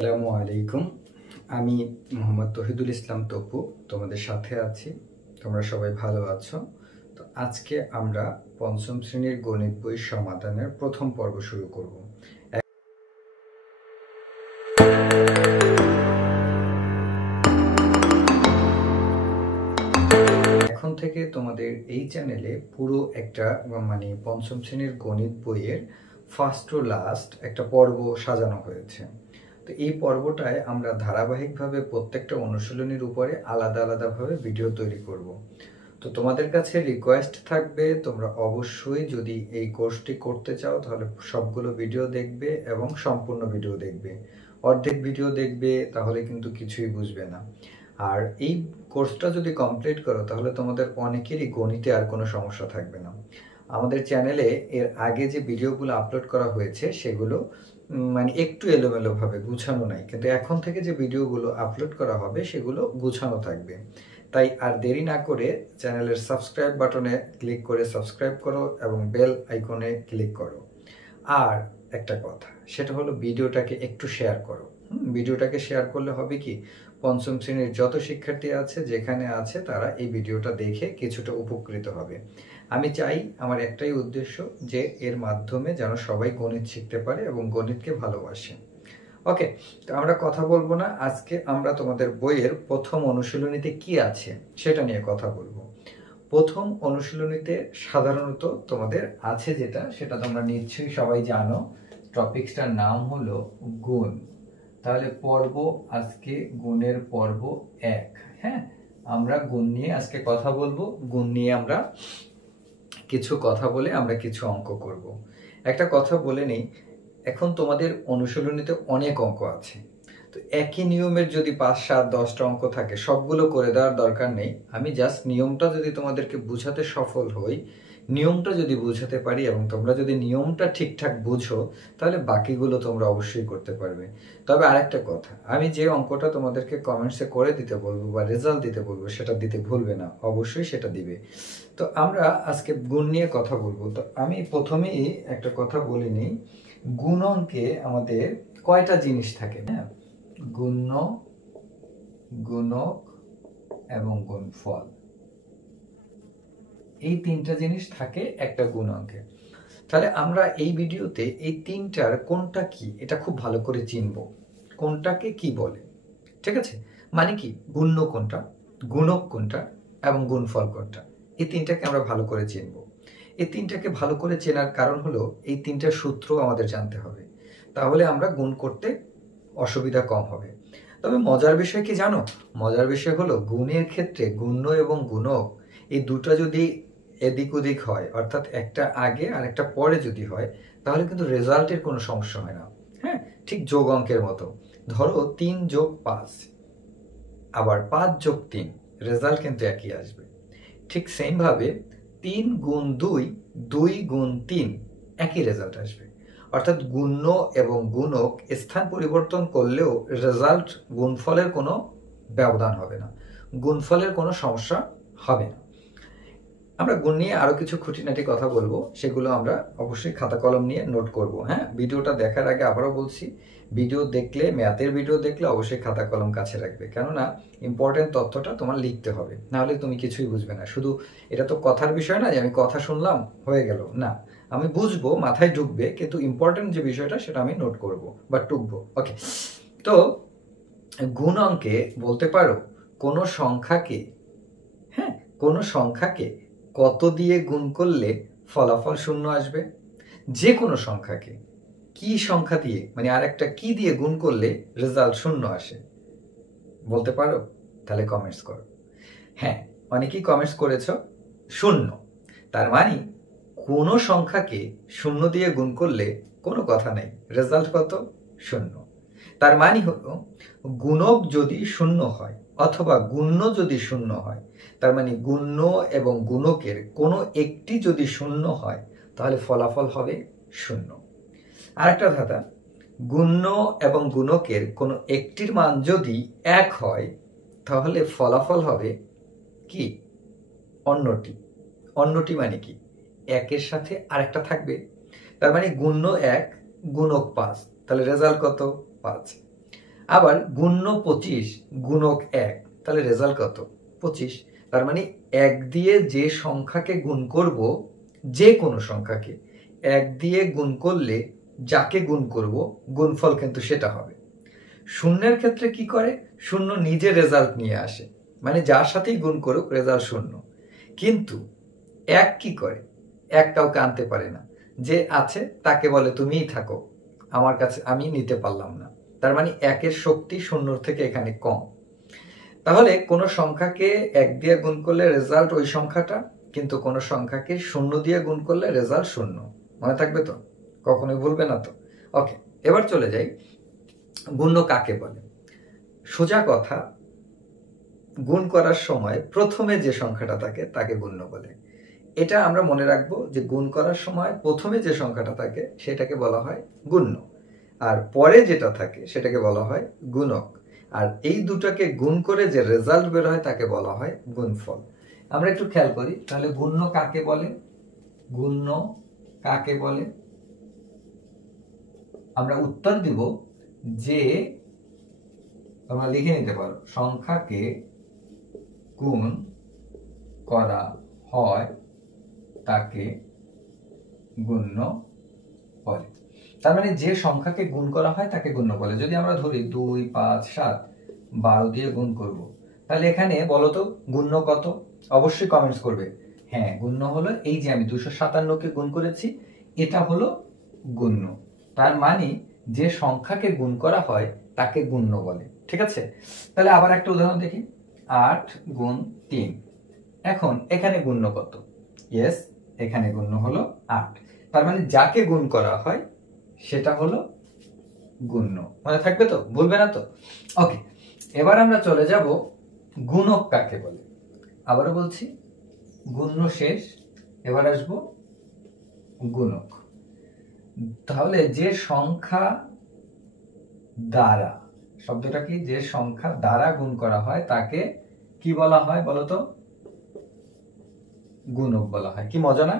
আসসালামু আলাইকুম। আমি মোহাম্মদ তহিদুল ইসলাম তপু তোমাদের সাথে আছি। তোমরা সবাই ভালো আছো? তো আজকে আমরা পঞ্চম শ্রেণীর গণিত বই সমাধানের প্রথম পর্ব শুরু করব। এখন থেকে তোমাদের এই চ্যানেলে পুরো একটা পঞ্চম শ্রেণীর গণিত বইয়ের ফার্স্ট টু লাস্ট একটা পর্ব সাজানো হয়েছে। তো এই পর্বটায় আমরা ধারাবাহিকভাবে প্রত্যেকটা অনুশীলনীর উপরে আলাদা আলাদাভাবে ভিডিও তৈরি করব। তো তোমাদের কাছে রিকোয়েস্ট থাকবে, তোমরা অবশ্যই যদি এই কোর্সটি করতে চাও তাহলে সবগুলো ভিডিও দেখবে এবং সম্পূর্ণ ভিডিও দেখবে। অর্ধেক ভিডিও দেখবে তাহলে কিন্তু কিছুই বুঝবে না। আর এই কোর্সটা যদি কমপ্লিট করো তাহলে তোমাদের অনেকেরই গণিতে আর কোনো সমস্যা থাকবে না। আমাদের চ্যানেলে এর আগে যে ভিডিওগুলো আপলোড করা হয়েছে সেগুলো একটু এলোমেলোভাবে গুছানো নাই, কিন্তু এখন থেকে যে ভিডিওগুলো আপলোড করা হবে সেগুলো গুছানো থাকবে। তাই আর দেরি না করে চ্যানেলের সাবস্ক্রাইব বাটনে ক্লিক করে সাবস্ক্রাইব করো এবং বেল আইকনে ক্লিক করো। আর একটা কথা, সেটা হলো ভিডিওটাকে একটু শেয়ার করো। ভিডিওটাকে শেয়ার করলে হবে কি, পঞ্চম শ্রেণীর যত শিক্ষার্থী আছে যেখানে আছে তারা এই ভিডিওটা দেখে কিছুটা উপকৃত হবে। আমি চাই, আমার একটাই উদ্দেশ্য যে এর মাধ্যমে যেন সবাই গণিত শিখতে পারে এবং গণিতকে ভালোবাসে। ওকে, তো আমরা কথা বলবো না, আজকে আমরা তোমাদের বইয়ের প্রথম অনুশীলনীতে কি আছে সেটা নিয়ে কথা বলবো। প্রথম অনুশীলনীতে সাধারণত তোমাদের আছে যেটা, সেটা তোমরা নিশ্চয়ই সবাই জানো। টপিকসটার নাম হলো গুণ। তাহলে পর্ব আজকে গুণের পর্ব 1। হ্যাঁ, আমরা গুণ নিয়ে আজকে কথা বলবো। গুণ নিয়ে আমরা কিছু কথা বলে আমরা কিছু অঙ্ক করব। একটা কথা বলে নেই, এখন তোমাদের অনুশীলনীতে অনেক অঙ্ক আছে। তো একই নিয়মের যদি 5, 7, 10টা অঙ্ক থাকে, সবগুলো করে দেওয়ার দরকার নেই। আমি জাস্ট নিয়মটা যদি তোমাদেরকে বুঝাতে সফল হই, নিয়মটা যদি বুঝাতে পারি এবং তোমরা যদি নিয়মটা ঠিকঠাক বুঝো, তাহলে বাকিগুলো তোমরা অবশ্যই করতে পারবে। তবে আরেকটা কথা, আমি যে অঙ্কটা তোমাদেরকে কমেন্টসে করে দিতে বলবো বা রেজাল্ট দিতে বলবো সেটা দিতে ভুলবে না, অবশ্যই সেটা দিবে। তো আমরা আজকে গুণ নিয়ে কথা বলবো। তো আমি প্রথমেই একটা কথা বলে নিই, গুণ অঙ্কে আমাদের কয়টা জিনিস থাকে? হ্যাঁ, গুণ্য, গুণক এবং গুণফল, এই তিনটা জিনিস থাকে একটা গুণ অঙ্কে। তাহলে আমরা এই ভিডিওতে এই তিনটার কোনটা কি এটা খুব ভালো করে চিনব, কোনটাকে কি বলে। ঠিক আছে, মানে কি, গুণ্য কোনটা, গুণক কোনটা এবং গুণফল কোনটা, এই তিনটাকে আমরা ভালো করে চিনব। এই তিনটাকে ভালো করে চেনার কারণ হলো এই তিনটার সূত্র আমাদের জানতে হবে, তাহলে আমরা গুণ করতে অসুবিধা কম হবে। তবে মজার বিষয় কি জানো? মজার বিষয় হলো গুণের ক্ষেত্রে গুণ্য এবং গুণক এই দুটো যদি এদিক ওদিক হয়, অর্থাৎ একটা আগে আর একটা পরে যদি হয়, তাহলে কিন্তু রেজাল্টের কোনো সমস্যা হয় না। হ্যাঁ, ঠিক যোগ অঙ্কের মতো। ধরো 3 যোগ 5, আবার 5 যোগ 3, রেজাল্ট কিন্তু একই আসবে। ঠিক সেম ভাবে 3 গুণ 2, 2 গুণ 3, একই রেজাল্ট আসবে। অর্থাৎ গুণ্য এবং গুণক স্থান পরিবর্তন করলেও রেজাল্ট, গুণফলের কোনো ব্যবধান হবে না, গুণফলের কোনো সমস্যা হবে না। আমরা গুণ নিয়ে আরো কিছু খুঁটিনাটি কথা বলবো, সেগুলো আমরা অবশ্যই খাতা কলম নিয়ে নোট করব। হ্যাঁ, ভিডিওটা দেখার আগে আবারও বলছি, ভিডিও দেখলে, ম্যাথের ভিডিও দেখলে অবশ্যই খাতা কলম কাছে রাখবে, কেননা ইম্পর্টেন্ট তথ্যটা তোমার লিখতে হবে, নাহলে তুমি কিছুই বুঝবে না। শুধু এটা তো কথার বিষয় না যে আমি কথা শুনলাম হয়ে গেল, না, আমি বুঝবো, মাথায় ঢুকবে, কিন্তু ইম্পর্টেন্ট যে বিষয়টা সেটা আমি নোট করব বা টুকবো। ওকে, তো গুণ অঙ্কে বলতে পারো কোনো সংখ্যাকে, হ্যাঁ, কোনো সংখ্যাকে কত দিয়ে গুণ করলে ফলাফল শূন্য আসবে? যে কোনো সংখ্যাকে কি সংখ্যা দিয়ে, আর একটা কি দিয়ে গুণ করলে রেজাল্ট শূন্য আসে বলতে পারো? তাহলে কমেন্টস করো। হ্যাঁ, অনেকেই কমেন্টস করেছো শূন্য। তার মানে কোনো সংখ্যাকে শূন্য দিয়ে গুণ করলে কোনো কথা নেই, রেজাল্ট কত? শূন্য। তার মানে হলো গুণক যদি শূন্য হয় অথবা গুণ্য যদি শূন্য হয়, তার মানে গুণ্য এবং গুণকের কোনো একটি যদি শূন্য হয় তাহলে ফলাফল হবে শূন্য। আরেকটা ধাঁধা, গুণ্য এবং গুণকের কোনো একটির মান যদি 1 হয় তাহলে ফলাফল হবে কি? অন্যটি। অন্যটি মানে কি? 1-এর সাথে আরেকটা থাকবে। তার মানে গুণ্য 1, গুণক 5, তাহলে রেজাল্ট কত? 5। আবার গুণ্য 25 গুণক 1, তাহলে রেজাল্ট কত? 25। তার মানে 1 দিয়ে যে সংখ্যাকে গুণ করব, যে কোনো সংখ্যাকে 1 দিয়ে গুণ করলে যাকে গুণ করব গুণফল কিন্তু সেটা হবে। শূন্যের ক্ষেত্রে কি করে? শূন্য নিজে রেজাল্ট নিয়ে আসে, মানে যার সাথেই গুণ করুক রেজাল্ট শূন্য। কিন্তু 1 কি করে? 1 কাউকে আনতে পারে না, যে আছে তাকে বলে তুমিই থাকো, আমার কাছে আমি নিতে পারলাম না। তার মানে 1 এর শক্তি শূন্যর থেকে এখানে কম। তাহলে কোন সংখ্যাকে 1 দিয়ে গুণ করলে রেজাল্ট ওই সংখ্যাটা, কিন্তু কোন সংখ্যাকে 0 দিয়ে গুণ করলে রেজাল্ট 0। মনে থাকবে তো? কখনোই ভুলবে না তো? ওকে, এবার চলে যাই গুণ্য কাকে বলে। সোজা কথা, গুণ করার সময় প্রথমে যে সংখ্যাটা থাকে তাকে গুণ্য বলে। এটা আমরা মনে রাখবো যে গুণ করার সময় প্রথমে যে সংখ্যাটা থাকে সেটাকে বলা হয় গুণ্য, আর পরে যেটা থাকে সেটাকে বলা হয় গুণক। আর এই দুটাকে গুণ করে যে রেজাল্ট বের হয় তাকে বলা হয় গুণফল। আমরা একটু খেয়াল করি, তাহলে গুণ্য কাকে বলে? গুণ্য কাকে বলে? আমরা উত্তর দিব যে, তোমরা লিখে নিতে পারো, সংখ্যাকে গুণ করা হয় তাকে গুণ্য বলে। তার মানে যে সংখ্যাকে গুণ করা হয় তাকে গুণ্য বলে। যদি আমরা ধরি 2, 5, 7, 12 দিয়ে গুণ করব, তাহলে এখানে বলো তো গুণ্য কত? অবশ্যই কমেন্টস করবে। হ্যাঁ, গুণ্য হলো এই যে আমি 257কে গুণ করেছি, এটা হলো গুণ্য। তার মানে যে সংখ্যাকে গুণ করা হয় তাকে গুণ্য বলে। ঠিক আছে? তাহলে আবার একটা উদাহরণ দেখি। 8 গুণ 3। এখন এখানে গুণ্য কত? ইয়েস, এখানে গুণ্য হলো 8। তার মানে যাকে গুণ করা হয় সেটা হলো গুণ্য। মনে থাকবে তো? ভুলবে না তো? ওকে, এবার আমরা চলে যাব গুণক কাকে বলে। আবারও বলছি, গুণ্য শেষ, এবার আসবো গুণক। তাহলে যে সংখ্যা দ্বারা, শব্দটা কি? যে সংখ্যা দ্বারা গুণ করা হয় তাকে কি বলা হয় বলতো? গুণক বলা হয়। কি মজা না?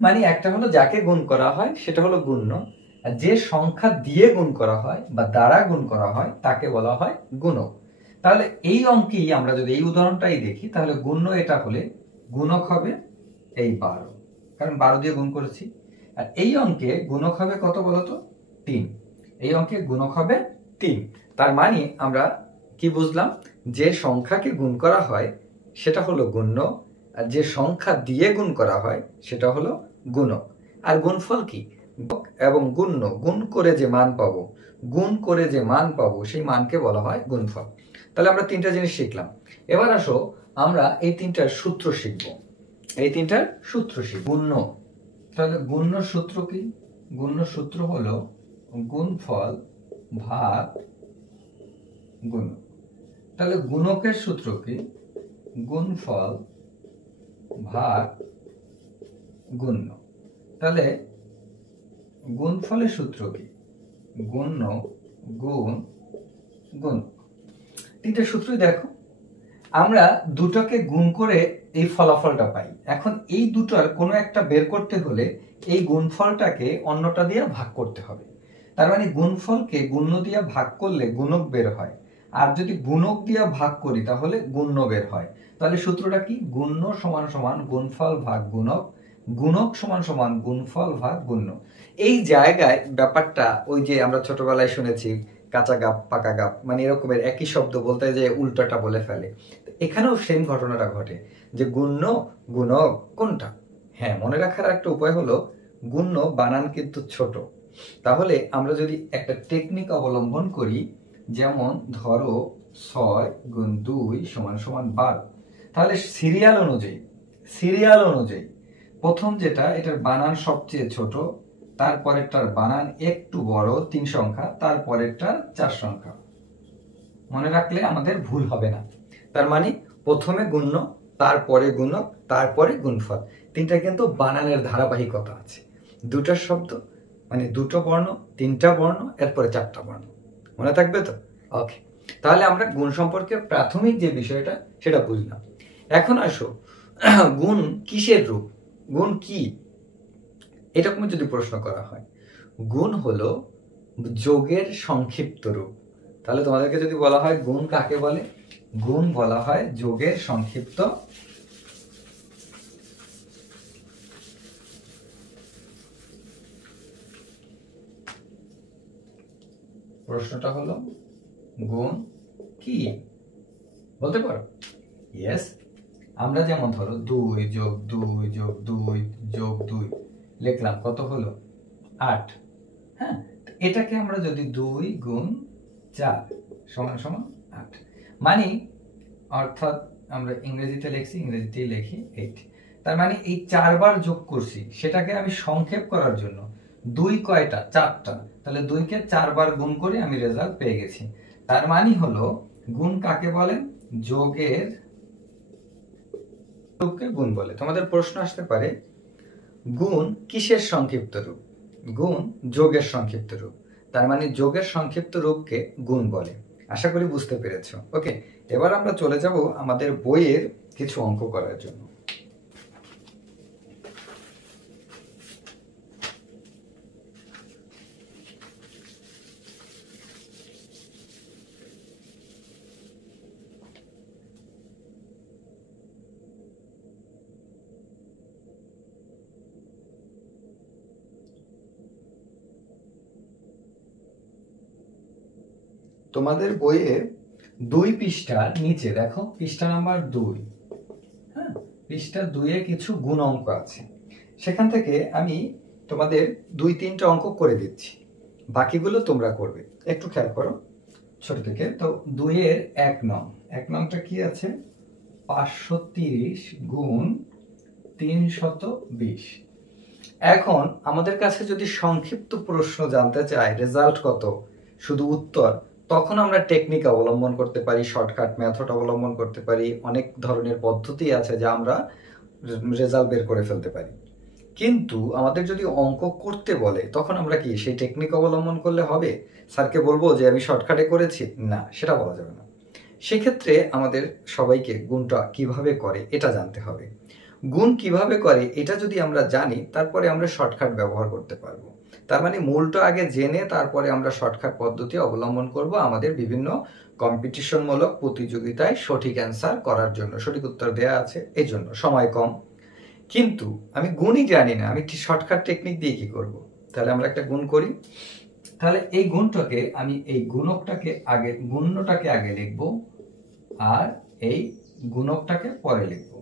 মানে একটা হলো যাকে গুণ করা হয় সেটা হলো গুণ্য, আর যে সংখ্যা দিয়ে গুণ করা হয় বা দ্বারা গুণ করা হয় তাকে বলা হয় গুণক। তাহলে এই অঙ্কেই আমরা যদি এই উদাহরণটাই দেখি, তাহলে গুণ্য এটা হলে গুণক হবে এই 12, কারণ 12 দিয়ে গুণ করেছি। আর এই অঙ্কে গুণক হবে কত বলতো? 3। এই অঙ্কে গুণক হবে 3। তার মানে আমরা কি বুঝলাম? যে সংখ্যাকে গুণ করা হয় সেটা হলো গুণ্য, আর যে সংখ্যা দিয়ে গুণ করা হয় সেটা হলো গুণক। আর গুণফল কি? এবং গুণ্য গুণ করে যে মান পাবো, গুণ করে যে মান পাবো সেই মানকে বলা হয় গুণফল। তাহলে আমরা 3টা জিনিস শিখলাম। এবার আসো আমরা এই 3টার সূত্র শিখব। এই 3টার সূত্র শিখব। গুণ্য, তাহলে গুণ্য সূত্র কি? গুণ্য সূত্র হলো গুণফল ভাগ গুণক। তাহলে গুণকের সূত্র কি? গুণফল ভাগ গুণ্য। তাহলে গুণফলের সূত্র কি? গুণ্য গুণ গুণক। 3টে সূত্রই দেখো, আমরা দুটোকে গুণ করে এই ফলাফলটা পাই। এখন এই দুটোর কোনো একটা বের করতে হলে এই গুণফলটাকে অন্যটা দিয়ে ভাগ করতে হবে। তার মানে গুণফলকে গুণ্য দিয়ে ভাগ করলে গুণক বের হয়, আর যদি গুণক দিয়ে ভাগ করি তাহলে গুণ্য বের হয়। তাহলে সূত্রটা কি? গুণ্য সমান সমান গুণফল ভাগ গুণক, গুণক সমান সমান গুণফল ভাগ গুণ্য। এই জায়গায় ব্যাপারটা ওই যে আমরা ছোটবেলায় শুনেছি কাঁচা গাব পাকা গাব, মানে এরকমের একই শব্দ বলতে যে উল্টোটা বলে ফেলে। এখানেও সেম ঘটনাটা ঘটে যে গুণ্য গুণক কোনটা। হ্যাঁ, মনে রাখার একটা উপায় হলো গুণ্য বানান কিন্তু ছোট। তাহলে আমরা যদি একটা টেকনিক অবলম্বন করি, যেমন ধরো 6 গুণ 2 সমান সমান 12, তাহলে সিরিয়াল অনুযায়ী প্রথম যেটা এটার বানান সবচেয়ে ছোট, তারপরেরটার বানান একটু বড় 3 সংখ্যা, তারপরেরটার 4 সংখ্যা। মনে রাখলে আমাদের ভুল হবে না। তার মানে প্রথমে গুণ্য, তারপরে গুণক, তারপরে গুণফল। 3টা কিন্তু বানানের ধারাবাহিকতা আছে। 2টা শব্দ মানে 2টো বর্ণ, 3টা বর্ণ, এরপরে 4টা বর্ণ। মনে থাকবে তো? ওকে, তাহলে আমরা গুণ সম্পর্কে প্রাথমিক যে বিষয়টা সেটা বুঝলাম। এখন আসো গুণ কিসের রূপ, গুণ কি, এরকম যদি প্রশ্ন করা হয়। গুণ হলো যোগের সংক্ষিপ্ত রূপ, তাহলে তোমাদেরকে যদি বলা হয় গুণ কাকে বলে, গুণ বলা হয় যোগের সংক্ষিপ্ত প্রশ্নটা হলো গুণ কি বলতে পারো? ইয়েস, আমরা যেমন ধরো 2 যোগ 2 যোগ 2 যোগ 2 লিখলাম, কত হলো 8। হ্যাঁ, এটাকে আমরা যদি 2 গুণ 4 সমান সমান 8 মানে, অর্থাৎ আমরা ইংরেজিতে লিখছি, ইংরেজিতেই লিখি 8। তার মানে এই 4 বার যোগ করছি, সেটাকে আমি সংক্ষেপ করার জন্য 2 কয়টা? 4টা। তাহলে 2 কে 4 বার গুণ করে আমি রেজাল্ট পেয়ে গেছি। তার মানে হলো গুণ কাকে বলে? যোগের রূপকে গুণ বলে। তোমাদের প্রশ্ন আসতে পারে গুণ কিসের সংক্ষিপ্ত রূপ? গুণ যোগের সংক্ষিপ্ত রূপ। তার মানে যোগের সংক্ষিপ্ত রূপকে গুণ বলে। আশা করি বুঝতে পেরেছো। ওকে, এবার আমরা চলে যাব আমাদের বইয়ের কিছু অঙ্ক করার জন্য। তোমাদের বইয়ে 2 পৃষ্ঠার নিচে দেখো, পৃষ্ঠা নাম্বার 2, হ্যাঁ, পৃষ্ঠা 2-এ কিছু গুণ অঙ্ক আছে। সেখান থেকে আমি তোমাদের 2-3টা অঙ্ক করে দিচ্ছি, বাকিগুলো তোমরা করবে। একটু খেয়াল করো ছোট থেকে। তো 2-এর 1 নং, 1 নংটা কি আছে? 530 গুণ 320। এখন আমাদের কাছে যদি সংক্ষিপ্ত প্রশ্ন জানতে চাই রেজাল্ট কত, শুধু উত্তর, তখন আমরা টেকনিক অবলম্বন করতে পারি, শর্টকাট মেথড অবলম্বন করতে পারি। অনেক ধরনের পদ্ধতি আছে যা আমরা রেজাল্ট বের করে ফেলতে পারি। কিন্তু আমাদের যদি অঙ্ক করতে বলে তখন আমরা কি সেই টেকনিক অবলম্বন করলে হবে? স্যারকে বলবো যে আমি শর্টকাটে করেছি? না, সেটা বলা যাবে না। সেক্ষেত্রে আমাদের সবাইকে গুণটা কিভাবে করে এটা জানতে হবে। গুণ কিভাবে করে এটা যদি আমরা জানি, তারপরে আমরা শর্টকাট ব্যবহার করতে পারবো। তার মানে মূলটা আগে জেনে তারপরে আমরা শর্টকাট পদ্ধতি অবলম্বন করব আমাদের বিভিন্ন কম্পিটিশনমূলক প্রতিযোগিতায় সঠিক অ্যান্সার করার জন্য। সঠিক উত্তর দেয়া আছে, এই জন্য সময় কম। কিন্তু আমি গুণই জানি না, আমি শর্টকাট টেকনিক দিয়ে কি করব? তাহলে আমরা একটা গুণ করি। তাহলে এই গুণটাকে আমি এই গুণটাকে আগে লিখব, আর এই গুণকটাকে পরে লিখব।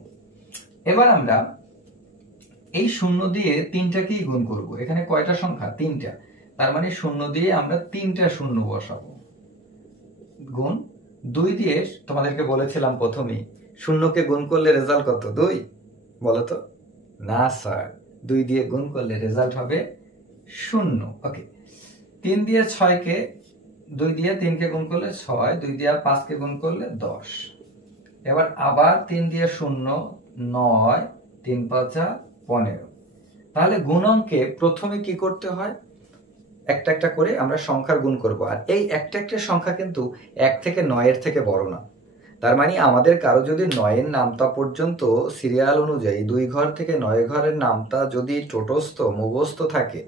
এবার আমরা এই 0 দিয়ে 3টাকেই গুণ করব। এখানে কয়টা সংখ্যা? 3টা। তার মানে 0 দিয়ে আমরা 3টা 0 বসাবো। গুণ 2 দিয়ে, তোমাদেরকে বলেছিলাম প্রথমেই, 0কে গুণ করলে রেজাল্ট কত? 2। বলো তো? না স্যার, 2 দিয়ে গুণ করলে রেজাল্ট হবে 0। ওকে, 3 দিয়ে 6কে, 2 দিয়ে 3কে গুণ করলে 6, 2 দিয়ে 5কে গুণ করলে 10। এবার আবার 3 দিয়ে 0, 9, 3 5 15। তাহলে গুণ অঙ্কে প্রথমে কি করতে হয়? একটা একটা করে আমরা সংখ্যার গুণ করব। আর এই একটা একটা সংখ্যা কিন্তু 1 থেকে 9-এর থেকে বড় না। তার মানে আমাদের কারো যদি 9-এর নামতা পর্যন্ত সিরিয়াল অনুযায়ী 2 ঘর থেকে 9 ঘরের নামতা যদি টোটস্থ মুখস্থ থাকে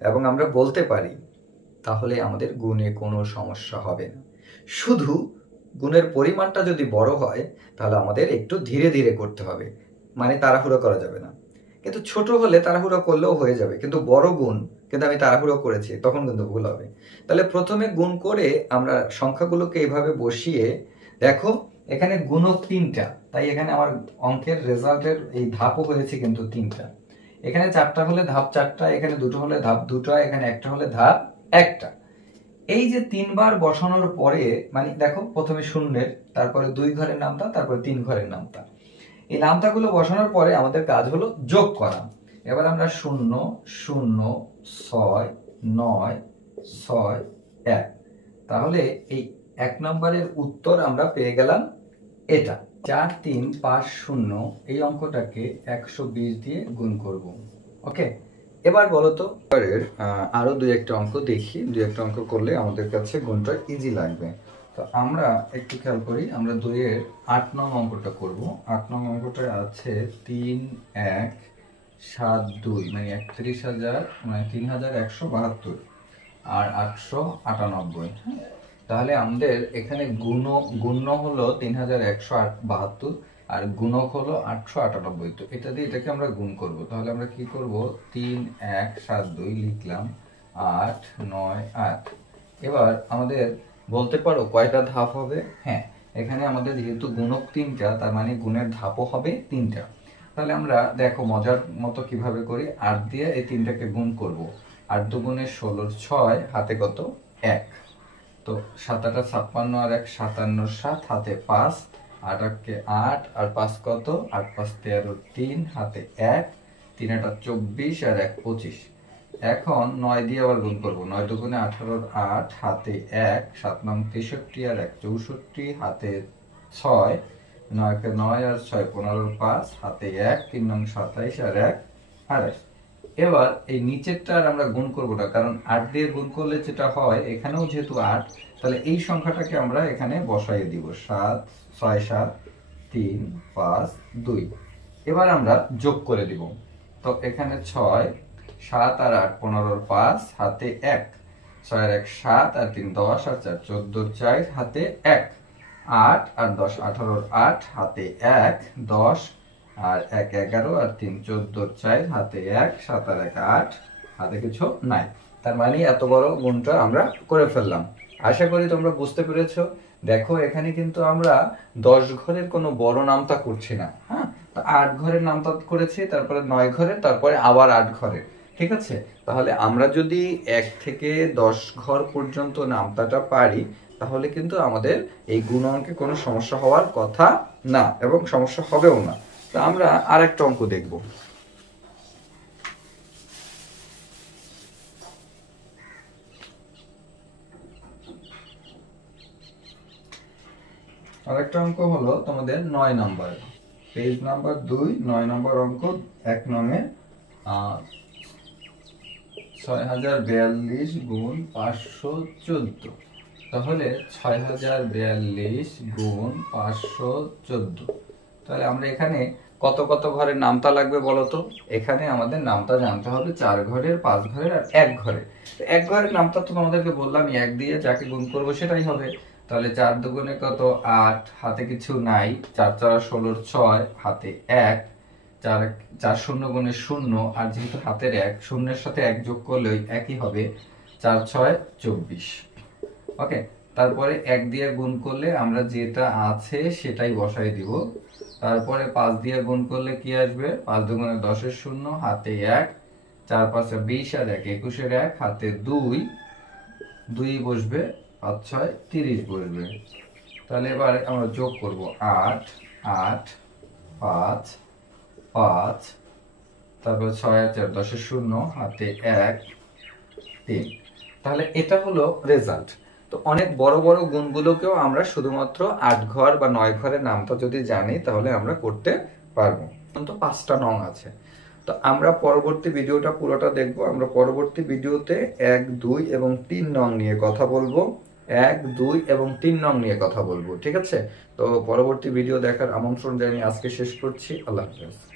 এবং আমরা বলতে পারি, তাহলে আমাদের গুণে কোনো সমস্যা হবে না। শুধু গুণের পরিমাণটা যদি বড় হয় তাহলে আমাদের একটু ধীরে ধীরে করতে হবে, মানে তাড়াহুড়ো করা যাবে না। কিন্তু ছোট হলে তাড়াহুড়ো করলেও হয়ে যাবে, কিন্তু বড় গুণ কিন্তু আমি তাড়াহুড়ো করেছি তখন কিন্তু ভুল হবে। তাহলে প্রথমে গুণ করে আমরা সংখ্যাগুলোকে এইভাবে বসিয়ে, দেখো এখানে গুণক 3টা, তাই এখানে আমার অঙ্কের রেজাল্টের এই ধাপও হয়েছে কিন্তু 3টা। এখানে 4টা হলে ধাপ 4টা, এখানে 2টো হলে ধাপ 2টা, এখানে 1টা হলে ধাপ 1টা। এই যে 3 বার বসানোর পরে, মানে দেখো প্রথমে 0-এর, তারপরে 2 ঘরের নামতা, তারপরে 3 ঘরের নামতা, এই নামতাগুলো বসানোর পরে আমাদের কাজ হলো যোগ করা। এবার আমরা 0 0 6 9 6 1, তাহলে এই 1 নম্বরের উত্তর আমরা পেয়ে গেলাম এটা। 4 3 5 0 এই অঙ্কটাকে 120 দিয়ে গুণ করব। ওকে, এবার বলো তো আরো 2-1টা অঙ্ক দেখি। 2-1টা অঙ্ক করলে আমাদের কাছে গুণটা ইজি লাগবে। তো আমরা একটু খেয়াল করি, আমরা 2-এর 8 নং অঙ্কটা করব। 8 নং অঙ্কটা আছে 3 1 7 2, মানে 31,000, মানে 3172 আর 898। হ্যাঁ, তো তাহলে আমাদের এখানে গুণ্য হলো 3172 আর গুণক হলো 898। তো এটা দিয়ে এটাকে আমরা গুণ করব। তাহলে আমরা কি করব, 3172 লিখলাম, 8 9 8। এবার আমাদের বলতে পারো কয়টা ধাপ হবে? হ্যাঁ, এখানে আমাদের যেহেতু গুণক 3টা, তার মানে গুণের ধাপও হবে 3টা। তাহলে আমরা দেখো মজার মতো কিভাবে করি। 8 দিয়ে এই 3টাকে গুণ করব। 8 দুগুণে 16, 6 হাতে কত? 1। তো 7 8 56 আর 1 57, 7 হাতে 5, 8 8 8 আর 5 কত? 8 5 13, 3 হাতে 1, 3 8 24 আর 1 25। এখন 9 দিয়ে আবার গুণ করব। 9 দুগুণে 18, 8 হাতে 1, 7 9 63 আর 1 64 হাতে 6, 9 9 আর 6 15, 5 হাতে 1, 3 9 27 আর 1 28। এবার এই নিচেরটার আমরা গুণ করব না, কারণ 8 দিয়ে গুণ করলে যেটা হয়, এখানেও যেহেতু 8, তাহলে এই সংখ্যাটাকে আমরা এখানে বসাইয়ে দিব। 7 6 7 3 5 2। এবার আমরা যোগ করে দিব। তো এখানে 6 7 আর 8 15 5 হাতে 1, 6 আর 1 7 আর 3 10 আর 4 14 4 হাতে 1, 8 আর 10 18 8 হাতে 1 10 আর 1 11 আর 3 14 4 হাতে 1 7 আর 1 8 হাতে কিছু নাই। তার মানে এত বড় গুণটা আমরা করে ফেললাম। আশা করি তোমরা বুঝতে পেরেছো। দেখো এখানে কিন্তু আমরা 10 ঘরের কোনো বড় নামতা করছি না। হ্যাঁ, 8 ঘরের নামতা করেছি, তারপরে 9 ঘরের, তারপরে আবার 8 ঘরের। ঠিক আছে? তাহলে আমরা যদি 1 থেকে 10 ঘর পর্যন্ত নামতাটা পারি, তাহলে কিন্তু আমাদের এই গুণ অঙ্কে কোনো সমস্যা হওয়ার কথা না, এবং সমস্যা হবেও না। তো আমরা আরেকটা অঙ্ক দেখব। আরেকটা অঙ্ক হলো তোমাদের 9 নাম্বার, পেজ নাম্বার 2, 9 নাম্বার অঙ্ক। 1 নংয়ে 6042 গুণ 514। তাহলে 6042 গুণ 514। তাহলে আমরা এখানে কত কত ঘরের নামতা লাগবে বলো তো? এখানে আমাদের নামতা জানতে হবে 4 ঘরের, 5 ঘরের আর 1 ঘরের। 1 ঘরের নামতা তো তোমাদেরকে বললাম 1 দিয়ে যাকে গুণ করব সেটাই হবে। তাহলে 4 দুগুণে কত? 8 হাতে কিছু নাই, 4 4 16 6 হাতে 1, 4 0 গুণে 0, আর যেহেতু হাতের 1, শূন্যের সাথে 1 যোগ করলে ওই একই হবে, 4 6 24। ওকে, তারপরে 1 দিয়ে গুণ করলে আমরা যেটা আছে সেটাই বসাই দিব। তারপরে 5 দিয়ে গুণ করলে কি আসবে? 5 দুগুণে 10 এর 0 হাতে 1, 4 5 20 আর 1 21 এর 1 হাতে 2, 2 বসবে, 5 6 30 বসবে। তাহলে এবার আমরা যোগ করব। 8 8 5 5, তারপর 6 আর 4 10 এর 0 হাতে 1 3। তাহলে এটা হলো রেজাল্ট। তো অনেক বড় বড় গুণগুলোকেও আমরা শুধুমাত্র 8 ঘর বা 9 ঘরের নামটা যদি জানি তাহলে আমরা করতে পারবো। তো 5টা নং আছে। তো আমরা পরবর্তী ভিডিওটা পুরোটা দেখব। আমরা পরবর্তী ভিডিওতে 1 2 এবং 3 নং নিয়ে কথা বলবো। 1 2 এবং 3 নং নিয়ে কথা বলবো। ঠিক আছে? তো পরবর্তী ভিডিও দেখার আমন্ত্রণ জানিয়ে আজকে শেষ করছি। আল্লাহ হাফেজ।